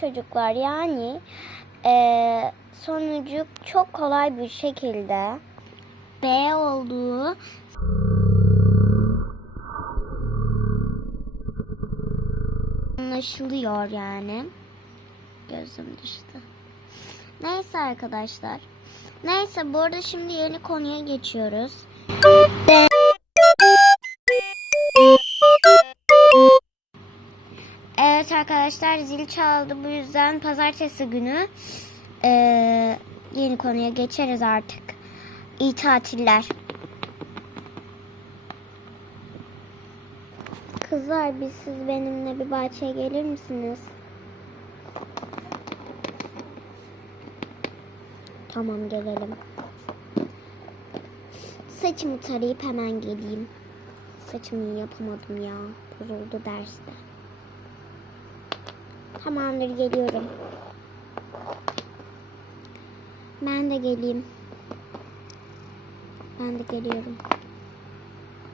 çocuklar yani eee, sonucu çok kolay bir şekilde B olduğu anlaşılıyor yani. Gözüm düştü. Neyse arkadaşlar. Neyse bu arada şimdi yeni konuya geçiyoruz. Arkadaşlar zil çaldı bu yüzden pazartesi günü eee, yeni konuya geçeriz artık. İyi tatiller. Kızlar biz siz benimle bir bahçeye gelir misiniz? Tamam gelelim. Saçımı tarayıp hemen geleyim. Saçımı yapamadım ya. Bozuldu derste. Tamamdır geliyorum. Ben de geleyim. Ben de geliyorum.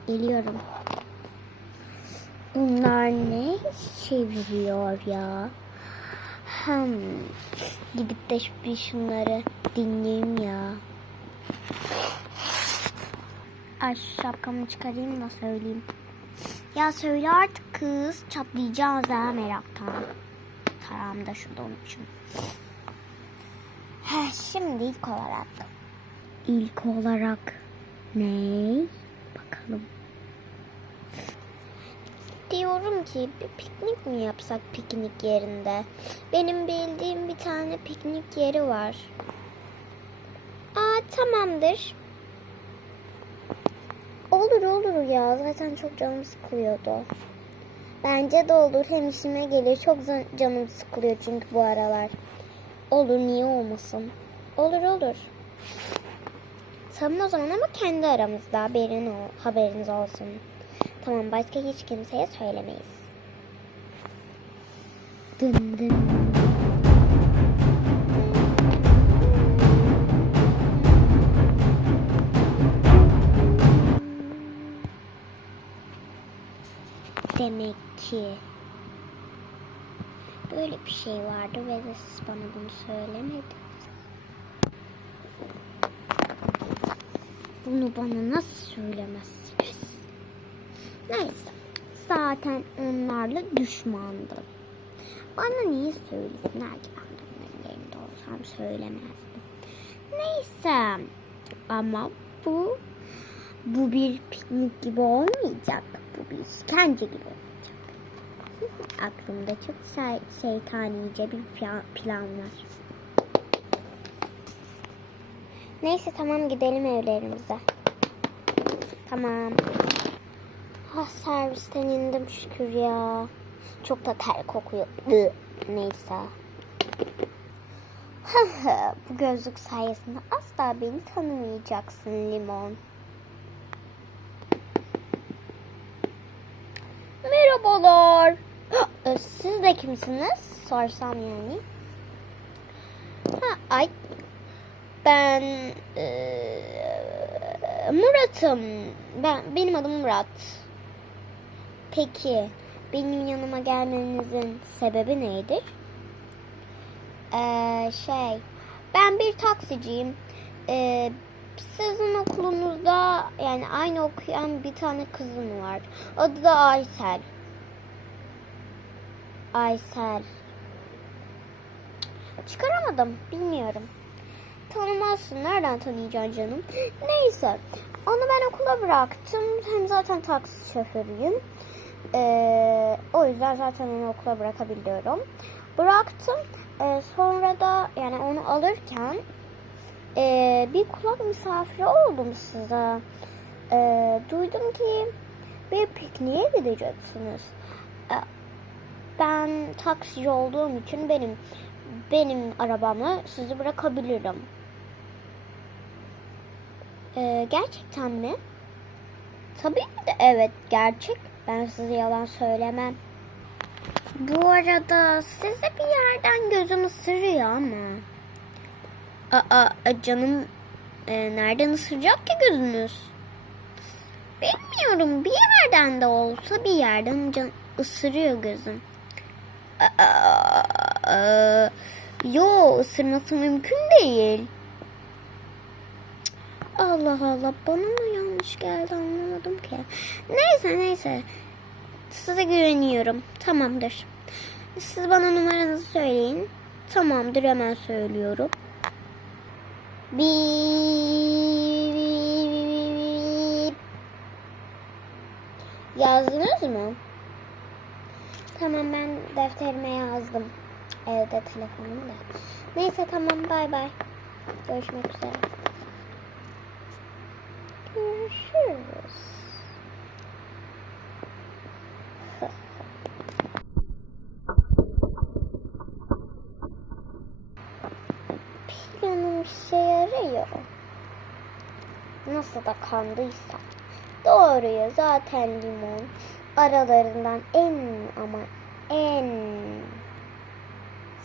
Geliyorum. Bunlar ne çeviriyor ya? Hmm. Gidip de bir şunları dinleyeyim ya. Ay şapkamı çıkarayım da söyleyeyim. Ya söyle artık kız. Çatlayacağız ha meraktan. Taram da şurada unutmuşum. Heh, şimdi ilk olarak. İlk olarak ne? Bakalım. Diyorum ki bir piknik mi yapsak piknik yerinde? Benim bildiğim bir tane piknik yeri var. Aa tamamdır. Olur olur ya zaten çok canım sıkılıyordu. Bence de olur hem işime gelir. Çok canım sıkılıyor çünkü bu aralar. Olur niye olmasın? Olur olur. Tamam o zaman ama kendi aramızda haberin ol, haberiniz olsun. Tamam başka hiç kimseye söylemeyiz. Dın dın. Demek ki böyle bir şey vardı ve de siz bana bunu söylemediniz. Bunu bana nasıl söylemezsiniz? Neyse. Zaten onlarla düşmandı. Bana niye söylesinler ki ben de onların yerinde olsam söylemezdim. Neyse. Ama bu bu bir piknik gibi olmayacak. Bir işkence gibi olacak. Aklımda çok şey, şeytanice bir plan, var. Neyse tamam gidelim evlerimize. Tamam. Ah servisten indim şükür ya. Çok da ter kokuyor. Neyse. Bu gözlük sayesinde asla beni tanımayacaksın limon. Merhabalar. Ee, Siz de kimsiniz? Sorsam yani. Ha, ay. Ben eee, Murat'ım. Ben benim adım Murat. Peki benim yanıma gelmenizin sebebi nedir? Ee, şey, ben bir taksiciyim. Ee, sizin okulunuzda yani aynı okuyan bir tane kızım var. Adı da Aysel. Aysel. Çıkaramadım, bilmiyorum. Tanımazsın, nereden tanıyacaksın canım? Neyse, onu ben okula bıraktım. Hem zaten taksi şoförüyüm. Ee, o yüzden zaten onu okula bırakabiliyorum. Bıraktım. Ee, sonra da yani onu alırken ee, bir kulak misafiri oldum size. Ee, duydum ki bir pikniğe gideceksiniz. Ben taksici olduğum için benim benim arabamla sizi bırakabilirim. Ee, gerçekten mi? Tabii ki de evet gerçek. Ben size yalan söylemem. Bu arada size bir yerden gözüm ısırıyor ama. Aa canım e, nereden ısıracak ki gözünüz? Bilmiyorum bir yerden de olsa bir yerden can ısırıyor gözüm. Aa, ısırması mümkün değil. Allah Allah bana mı yanlış geldi anlamadım ki. Neyse neyse. Size güveniyorum. Tamamdır. Siz bana numaranızı söyleyin. Tamamdır hemen söylüyorum. Bip. Yazdınız mı? Tamam ben defterime yazdım. Evde telefonum da. Neyse tamam bay bay. Görüşmek üzere. Görüşürüz. Planım işe yarıyor. Nasıl da kandıysa. Doğru ya zaten limon aralarından en ama en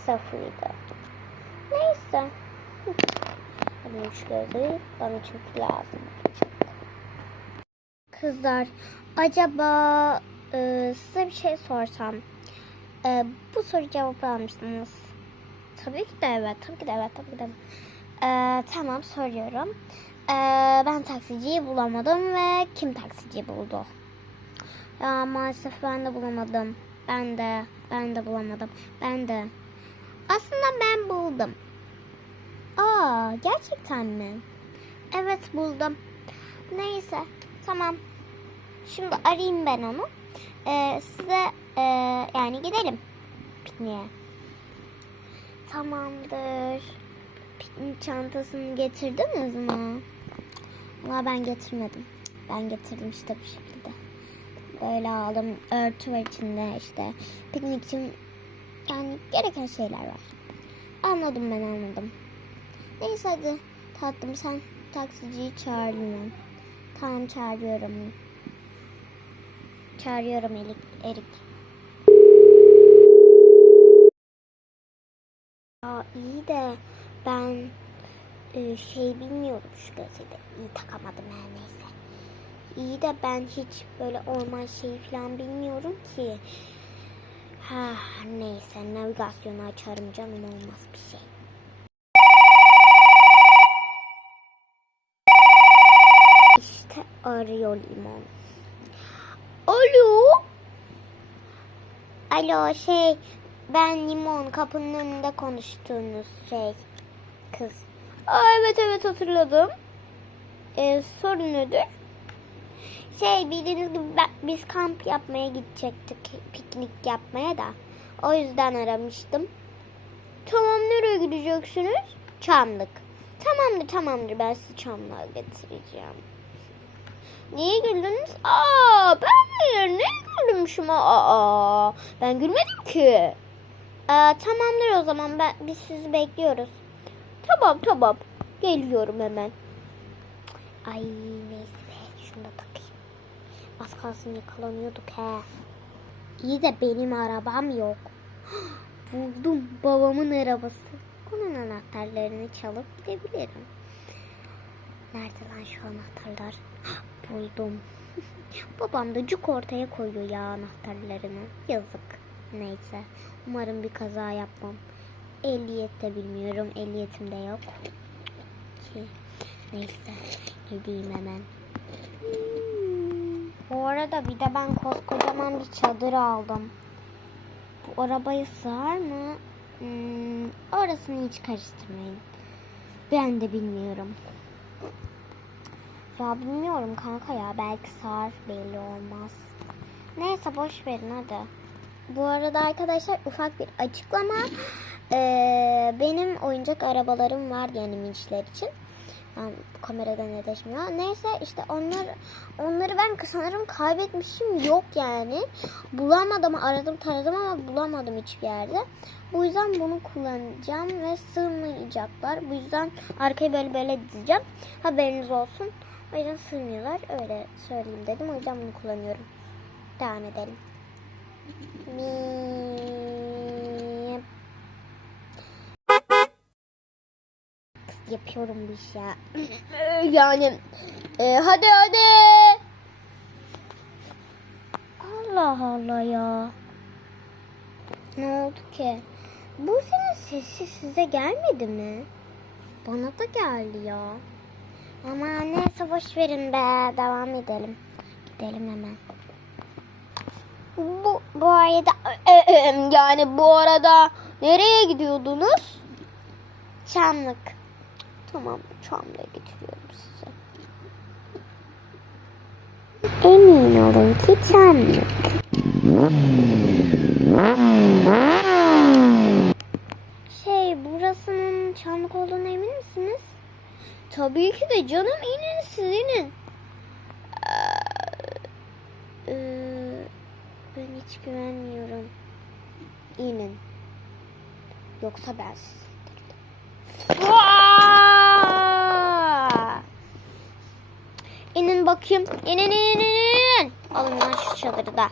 safıydı. Neyse. Hadi üç gözü bana çünkü lazım. Kızlar acaba e, size bir şey sorsam e, bu soru cevaplar mısınız? Tabii ki de evet, tabii ki de evet, tabii ki de evet. E, tamam soruyorum. E, ben taksiciyi bulamadım ve kim taksiciyi buldu? Ya maalesef ben de bulamadım. Ben de, ben de bulamadım. Ben de. Aslında ben buldum. Aa, gerçekten mi? Evet buldum. Neyse, tamam. Şimdi arayayım ben onu. Ee, size e, yani gidelim pikniğe. Tamamdır. Piknik çantasını getirdiniz mi? Valla ben getirmedim. Ben getirdim işte bu şekilde. Böyle aldım. Örtü var içinde işte. Piknik için yani gereken şeyler var. Anladım ben anladım. Neyse hadi tatlım sen taksiciyi çağırın. Tamam çağırıyorum. Çağırıyorum Erik. Erik. Aa, iyi de ben e, şey bilmiyorum şu gözüyle. İyi takamadım her neyse. İyi de ben hiç böyle orman şeyi falan bilmiyorum ki. Ha neyse navigasyonu açarım canım olmaz bir şey. İşte arıyor limon. Alo. Alo şey ben limon kapının önünde konuştuğunuz şey kız. Aa, evet evet hatırladım. Ee, sorun nedir? Şey bildiğiniz gibi ben- biz kamp yapmaya gidecektik. Piknik yapmaya da. O yüzden aramıştım. Tamam nereye gideceksiniz? Çamlık. Tamamdır tamamdır ben sizi çamlığa getireceğim. Niye güldünüz? Aa ben mi? Ne gülmüşüm? Aa ben gülmedim ki. Aa, tamamdır o zaman ben, biz sizi bekliyoruz. Tamam tamam geliyorum hemen. Ay neyse be şunu da takayım. Az kalsın yakalanıyorduk he. İyi de benim arabam yok. Buldum babamın arabası. Onun anahtarlarını çalıp gidebilirim. Nerede lan şu anahtarlar? Buldum. Babam da cuk ortaya koyuyor ya anahtarlarını. Yazık. Neyse. Umarım bir kaza yapmam. Ehliyet de bilmiyorum. Ehliyetim de yok. Ki. Neyse. Gideyim hemen. Bu arada bir de ben koskocaman bir çadır aldım. Bu arabaya sığar mı? Hmm, orasını hiç karıştırmayın. Ben de bilmiyorum. Ya bilmiyorum kanka ya belki sığar belli olmaz. Neyse boş verin hadi. Bu arada arkadaşlar ufak bir açıklama. Ee, benim oyuncak arabalarım var yani minçler için. Yani kamerada netleşmiyor. Neyse işte onlar onları ben sanırım kaybetmişim yok yani. Bulamadım aradım taradım ama bulamadım hiçbir yerde. Bu yüzden bunu kullanacağım ve sığmayacaklar. Bu yüzden arkaya böyle böyle dizeceğim. Haberiniz olsun. O yüzden sığmıyorlar. Öyle söyleyeyim dedim. O yüzden bunu kullanıyorum. Devam edelim. Mip. Yapıyorum bir şey. yani e, hadi hadi. Allah Allah ya. Ne oldu ki? Bu senin sesi size gelmedi mi? Bana da geldi ya. Ama neyse boş verin be. Devam edelim. Gidelim hemen. Bu, bu arada yani bu arada nereye gidiyordunuz? Çamlık. Tamam Çamlık'a getiriyorum size. Emin olun ki Çamlık. Şey burasının Çamlık olduğuna emin misiniz? Tabii ki de canım inin siz inin. Ee, ben hiç güvenmiyorum. İnin. Yoksa ben sizi indirdim. İnin bakayım. İnin inin inin. Alın lan şu çadırı.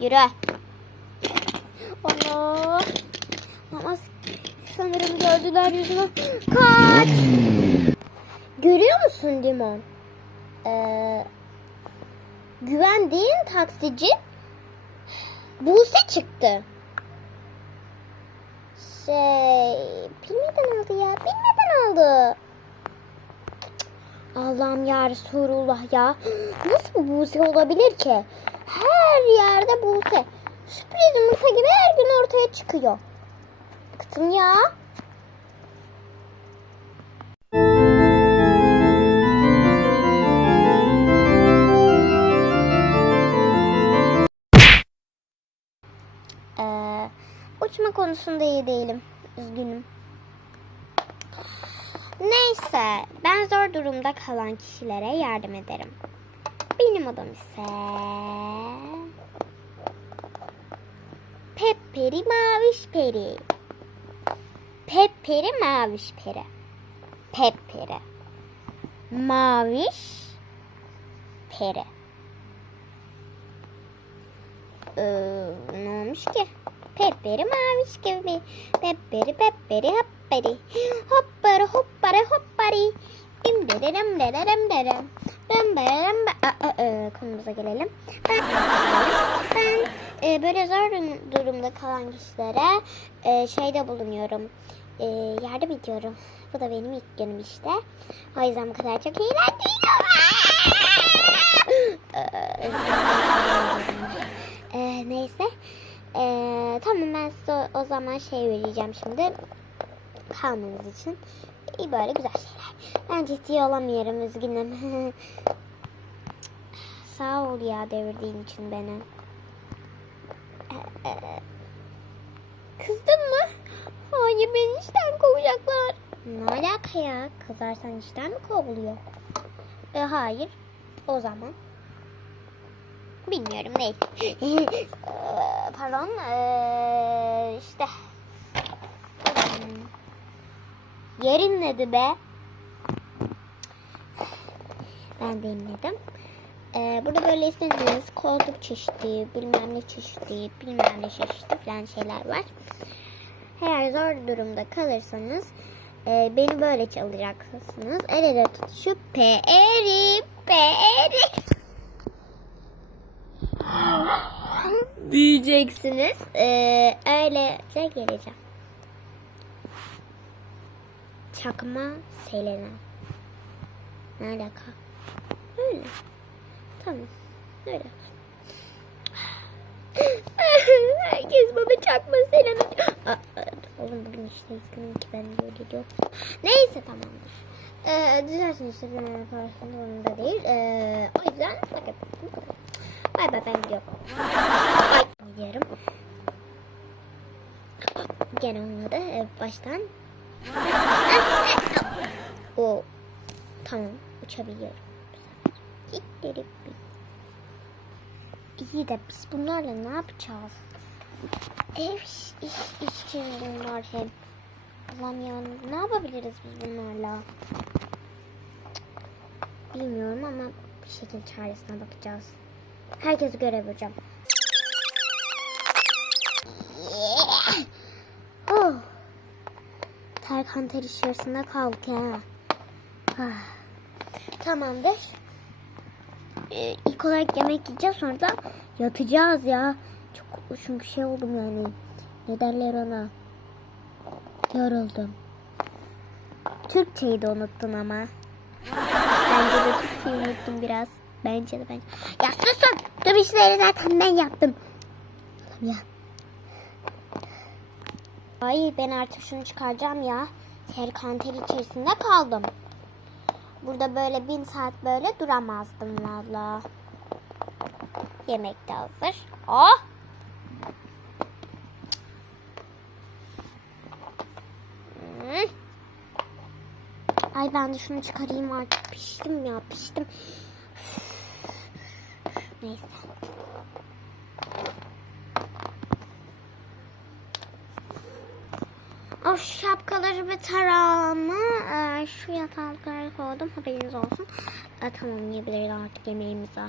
Yürü. Allah. Ama sanırım gördüler yüzümü. Kaç. Görüyor musun Limon? Ee, güvendiğin taksici Buse çıktı. Şey, bilmeden aldı ya, bilmeden aldı. Allah'ım ya Resulullah ya. Nasıl Buse olabilir ki? Her yerde Buse. Sürpriz yumurta gibi her gün ortaya çıkıyor. Bıktım ya. Ee, uçma konusunda iyi değilim. Üzgünüm. Neyse, ben zor durumda kalan kişilere yardım ederim. Benim adım ise... Pepperi Maviş Peri. Pepperi Maviş Peri. Pepperi. Maviş Peri. Ee, ne olmuş ki? Pepperi maviş gibi. Pepperi pepperi hopperi. Hoppari hoppari hoppari. Dim derem derem derem. Ben derem konumuza gelelim. Ben, ben e, böyle zor durumda kalan kişilere e, şeyde bulunuyorum. E, yardım ediyorum. Bu da benim ilk günüm işte. O yüzden bu kadar çok eğlenceli. Ee, ee, neyse. Ee, tamam ben size o, o zaman şey vereceğim şimdi. Kalmanız için. Böyle güzel şeyler. Ben ciddi olamıyorum üzgünüm. Sağ ol ya devirdiğin için beni. E, kızdın mı? Hayır beni işten kovacaklar. Ne alaka ya? Kızarsan işten mi kovuluyor? E, hayır. O zaman Bilmiyorum neyse. Pardon. eee, işte. Hmm. Yerin neydi be? Ben de inledim. Eee, burada böyle istediğiniz koltuk çeşidi, bilmem ne çeşidi, bilmem ne çeşidi falan şeyler var. Eğer zor durumda kalırsanız eee, beni böyle çalacaksınız. El ele tutuşup peri peri diyeceksiniz. Ee, öylece geleceğim. Çakma Selena. Ne alaka? Öyle. Tamam. Öyle. Herkes bana çakma Selena. Oğlum bugün işte üzgünüm ki ben böyle diyor. Neyse tamamdır. Ee, düzelsin işte ben yaparsın umurumda değil. Ee, o yüzden bakın. Bay bay ben gidiyorum. Gidiyorum. Gene olmadı. Ee, baştan. o tamam uçabiliyorum. Gitleri İyi de biz bunlarla ne yapacağız? Ev iş, iş, iş için bunlar hem. Allah'ım ya ne yapabiliriz biz bunlarla? Bilmiyorum ama bir şekilde çaresine bakacağız. Herkes görev hocam. Oh. Ter kan içerisinde kaldık ya. Ah. Tamamdır. Ee, ilk olarak yemek yiyeceğiz sonra da yatacağız ya. Çok çünkü şey oldum yani. Ne derler ona? Yoruldum. Türkçeyi de unuttun ama. Bence de Türkçeyi unuttum biraz. Bence de ben. Ya susun. Tüm işleri zaten ben yaptım. Ya. Ay ben artık şunu çıkaracağım ya. Ter içerisinde kaldım. Burada böyle bin saat böyle duramazdım valla. Yemek de hazır. Oh! Hmm. Ay ben de şunu çıkarayım artık. Piştim ya piştim. Neyse. O şapkaları ve tarağımı e, şu yataklara koydum. Haberiniz olsun. E, tamam yiyebiliriz artık yemeğimize.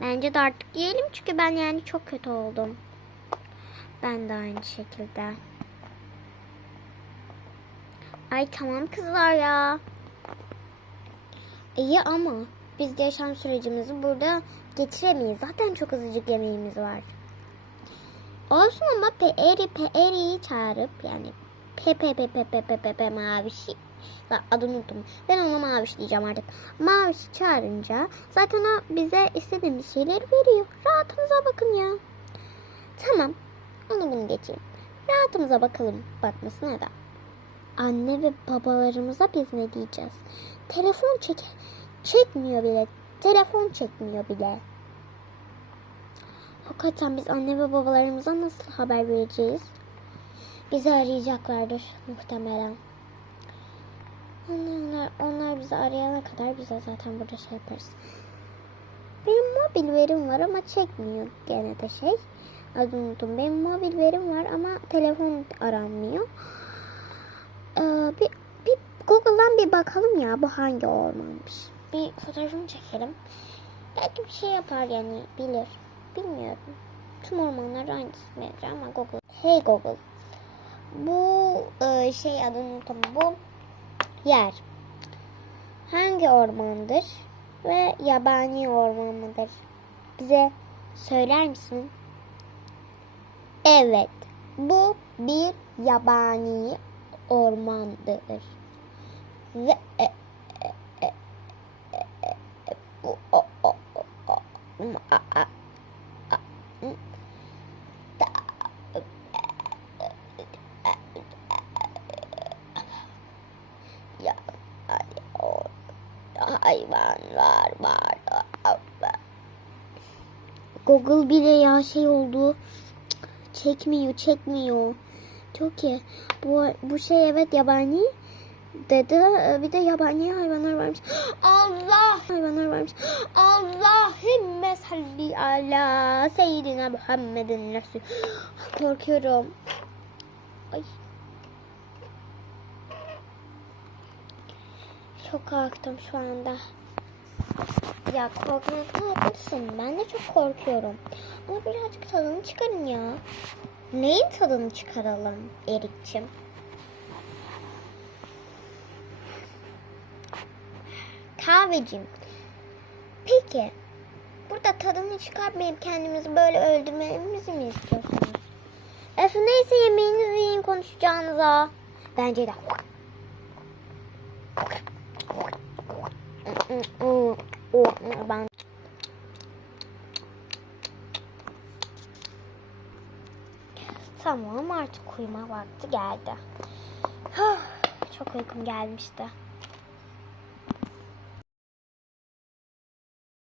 Bence de artık yiyelim çünkü ben yani çok kötü oldum. Ben de aynı şekilde. Ay tamam kızlar ya. İyi ama biz yaşam sürecimizi burada getiremeyiz. Zaten çok azıcık yemeğimiz var. Olsun ama Peeri Peeri'yi çağırıp yani Pepe Pepe Pepe Pepe Maviş'i adını unuttum. Ben ona Maviş diyeceğim artık. Maviş'i çağırınca zaten o bize istediğimiz şeyleri veriyor. Rahatınıza bakın ya. Tamam. Onu bunu geçeyim. Rahatımıza bakalım bakmasına da. Anne ve babalarımıza biz ne diyeceğiz? Telefon çek çekmiyor bile. Telefon çekmiyor bile. Hakikaten biz anne ve babalarımıza nasıl haber vereceğiz? Bizi arayacaklardır muhtemelen. Onlar, onlar bizi arayana kadar biz de zaten burada şey yaparız. Benim mobil verim var ama çekmiyor gene de şey. Adını unuttum. Benim mobil verim var ama telefon aranmıyor. Ee, bir, bir Google'dan bir bakalım ya bu hangi ormanmış. Bir fotoğrafını çekelim. Belki bir şey yapar yani bilir. Bilmiyorum. Tüm ormanlar aynısı benziyor ama Google. Hey Google. Bu e, şey adını unuttum. Bu yer hangi ormandır ve yabani orman mıdır? Bize söyler misin? Evet. Bu bir yabani ormandır. Ve e, e, e, e, e, e, bu o, o, o, o, a, a, m, da, ya hadi o hayvanlar var. Google bile ya şey oldu. Çekmiyor, çekmiyor. Çok iyi. Bu, bu şey evet yabani dedi. Bir de yabani hayvanlar varmış. Allah! Hayvanlar varmış. Allahümme salli ala seyyidina Muhammedin Resul. Korkuyorum. Ay. Çok korktum şu anda. Ya korkmaktan haklısın. Ben de çok korkuyorum. Ama birazcık tadını çıkarın ya. Neyin tadını çıkaralım Erik'cim? Kahvecim. Peki. Burada tadını çıkartmayıp kendimizi böyle öldürmemizi mi istiyorsunuz? Efe neyse yemeğinizi yiyin konuşacağınıza. Bence de. Ben Tamam artık uyuma vakti geldi. Çok uykum gelmişti.